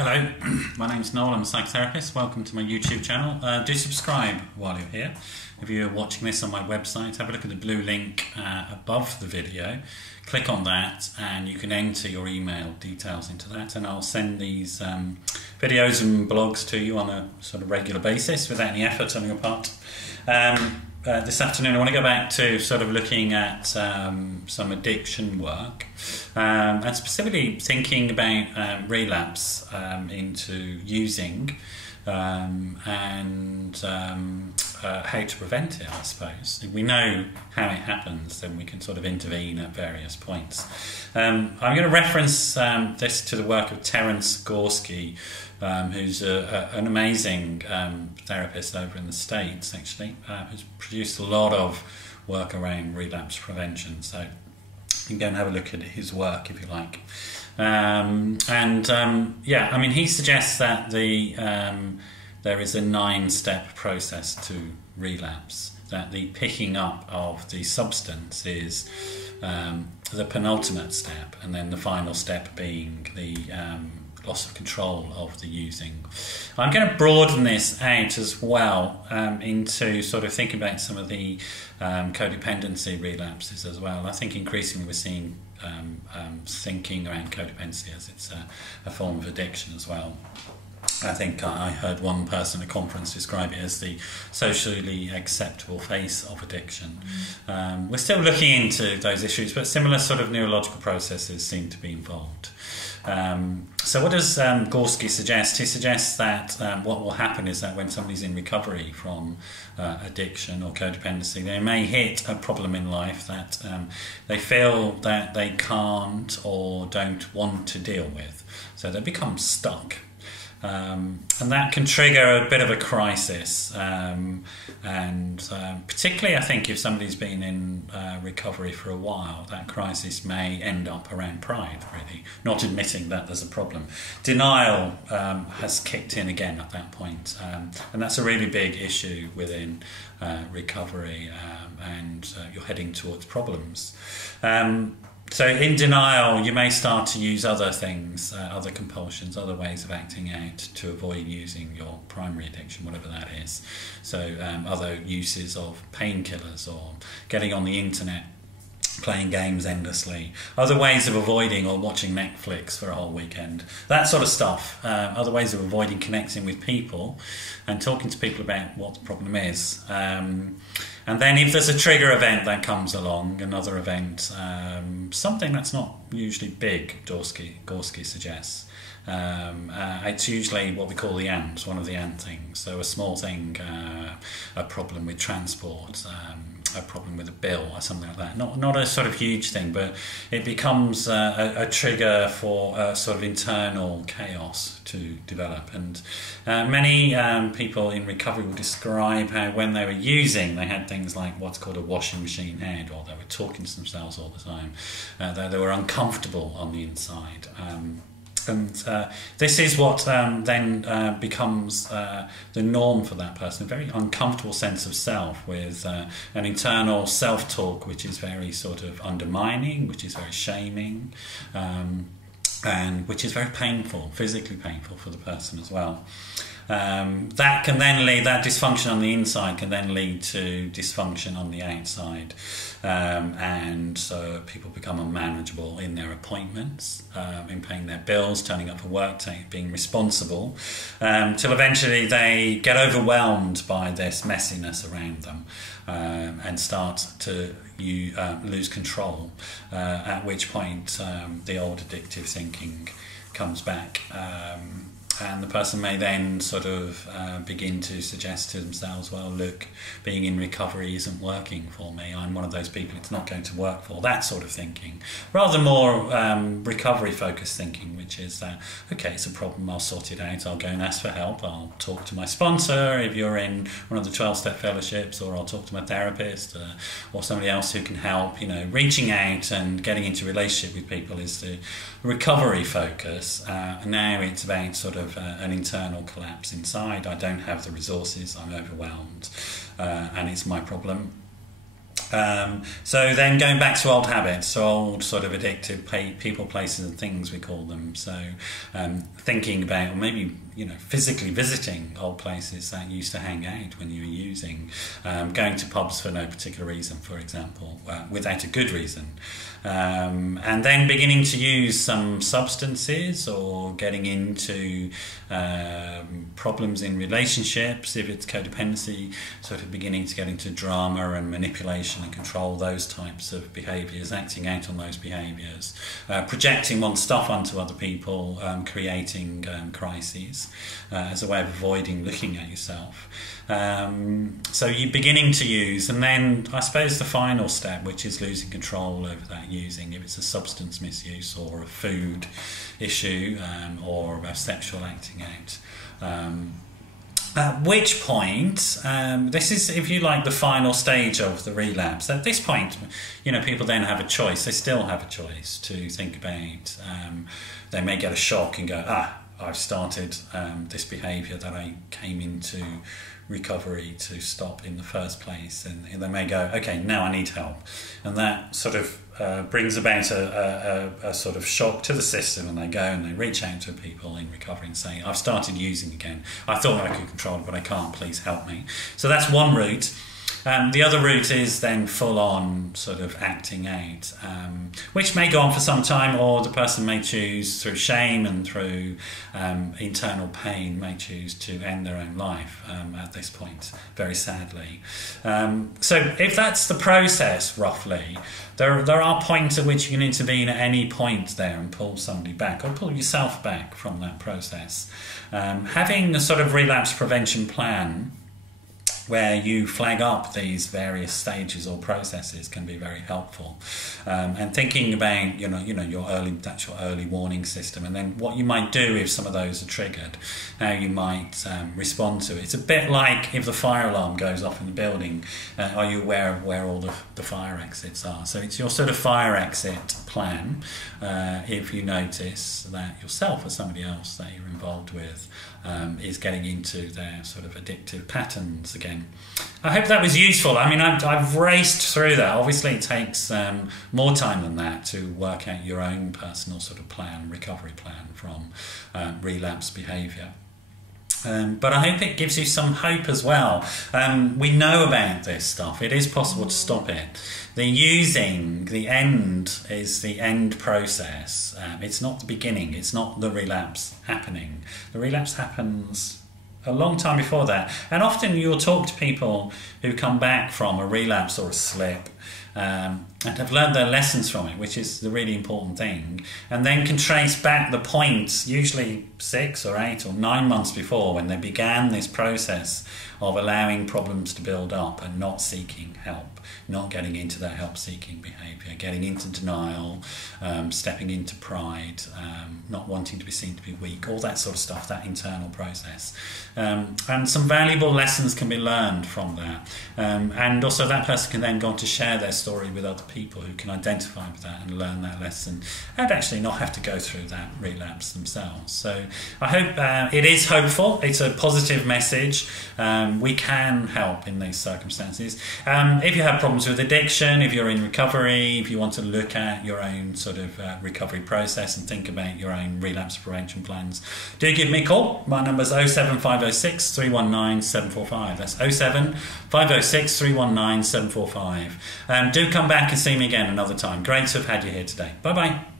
Hello, my name's Noel, I'm a psychotherapist. Welcome to my YouTube channel. Do subscribe while you're here. If you're watching this on my website, have a look at the blue link above the video. Click on that and you can enter your email details into that, and I'll send these videos and blogs to you on a sort of regular basis without any effort on your part. This afternoon I want to go back to sort of looking at some addiction work and specifically thinking about relapse into using and how to prevent it, I suppose. If we know how it happens, then we can sort of intervene at various points. I'm going to reference this to the work of Terence Gorski, who's an amazing therapist over in the States, actually, who's produced a lot of work around relapse prevention. So you can go and have a look at his work if you like. Yeah, I mean, he suggests that there is a 9-step process to relapse, that the picking up of the substance is the penultimate step, and then the final step being the loss of control of the using. I'm going to broaden this out as well into sort of thinking about some of the codependency relapses as well. I think increasingly we're seeing thinking around codependency as it's a form of addiction as well. I think I heard one person at a conference describe it as the socially acceptable face of addiction. We're still looking into those issues, but similar sort of neurological processes seem to be involved. So what does Gorski suggest? He suggests that what will happen is that when somebody's in recovery from addiction or codependency, they may hit a problem in life that they feel that they can't or don't want to deal with. So they become stuck. And that can trigger a bit of a crisis, particularly I think if somebody's been in recovery for a while, that crisis may end up around pride, really, not admitting that there's a problem. Denial has kicked in again at that point, and that's a really big issue within recovery, and you're heading towards problems. So in denial, you may start to use other things, other compulsions, other ways of acting out to avoid using your primary addiction, whatever that is. So other uses of painkillers or getting on the internet, playing games endlessly, other ways of avoiding or watching Netflix for a whole weekend, that sort of stuff, other ways of avoiding connecting with people and talking to people about what the problem is. And then if there's a trigger event that comes along, another event, something that's not usually big, Gorski suggests. It's usually what we call the ant, one of the ant things. So a small thing, a problem with transport, a problem with a bill or something like that. Not a sort of huge thing, but it becomes a trigger for a sort of internal chaos to develop. And many people in recovery will describe how when they were using, they had things like what's called a washing machine head, or they were talking to themselves all the time. They were uncomfortable on the inside. And this is what then becomes the norm for that person, a very uncomfortable sense of self with an internal self-talk which is very sort of undermining, which is very shaming, and which is very painful, physically painful for the person as well. That can then lead, that dysfunction on the inside can then lead to dysfunction on the outside, and so people become unmanageable in their appointments, in paying their bills, turning up for work, being responsible, till eventually they get overwhelmed by this messiness around them, and start to lose control, at which point the old addictive thinking comes back. And the person may then sort of begin to suggest to themselves, well, look, being in recovery isn't working for me. I'm one of those people it's not going to work for. That sort of thinking. Rather more recovery-focused thinking, which is that, okay, it's a problem, I'll sort it out. I'll go and ask for help. I'll talk to my sponsor if you're in one of the 12-step fellowships, or I'll talk to my therapist or somebody else who can help. You know, reaching out and getting into a relationship with people is the recovery focus. Now it's about sort of an internal collapse inside. I don't have the resources, I'm overwhelmed, and it's my problem. So then going back to old habits, so old sort of addictive people, places and things we call them. So thinking about, or maybe physically visiting old places that used to hang out when you were using, going to pubs for no particular reason, for example, without a good reason. And then beginning to use some substances or getting into problems in relationships, if it's codependency, sort of beginning to get into drama and manipulation and control, those types of behaviours, acting out on those behaviours, projecting one's stuff onto other people, creating crises as a way of avoiding looking at yourself. So you're beginning to use, and then I suppose the final step, which is losing control over that using, if it's a substance misuse or a food issue or a sexual acting out. At which point, this is, if you like, the final stage of the relapse. At this point, people then have a choice. They still have a choice to think about. They may get a shock and go, I've started this behaviour that I came into recovery to stop in the first place, and they may go, okay, now I need help, and that sort of brings about a sort of shock to the system, and they go and they reach out to people in recovery and say, I've started using again, I thought I could control it but I can't, please help me. So that's one route. The other route is then full-on sort of acting out, which may go on for some time, or the person may choose through shame and through internal pain, may choose to end their own life at this point, very sadly. So if that's the process, roughly, there are points at which you can intervene at any point there and pull somebody back, or pull yourself back from that process. Having a sort of relapse prevention plan where you flag up these various stages or processes can be very helpful. And thinking about your early warning system, and then what you might do if some of those are triggered, how you might respond to it. It's a bit like if the fire alarm goes off in the building, are you aware of where all the fire exits are? So it's your sort of fire exit plan if you notice that yourself or somebody else that you're involved with is getting into their sort of addictive patterns again. I hope that was useful. I mean, I've raced through that. Obviously it takes more time than that to work out your own personal sort of plan, recovery plan from relapse behaviour. But I hope it gives you some hope as well. We know about this stuff. It is possible to stop it. The using, the end, is the end process. It's not the beginning. It's not the relapse happening. The relapse happens a long time before that. And often you'll talk to people who come back from a relapse or a slip and have learned their lessons from it, which is the really important thing, and then can trace back the points, usually 6 or 8 or 9 months before, when they began this process of allowing problems to build up and not seeking help, not getting into that help-seeking behaviour, getting into denial, stepping into pride, not wanting to be seen to be weak, all that sort of stuff, that internal process. And some valuable lessons can be learned from that. And also that person can then go on to share their story with other people who can identify with that and learn that lesson, and actually not have to go through that relapse themselves. So I hope it is hopeful. It's a positive message. We can help in these circumstances. If you have problems with addiction, if you're in recovery, if you want to look at your own sort of recovery process and think about your own relapse prevention plans, do give me a call. My number is 07506 319 745. That's 07506 319 745. Do come back and see me again another time. Great to have had you here today. Bye bye.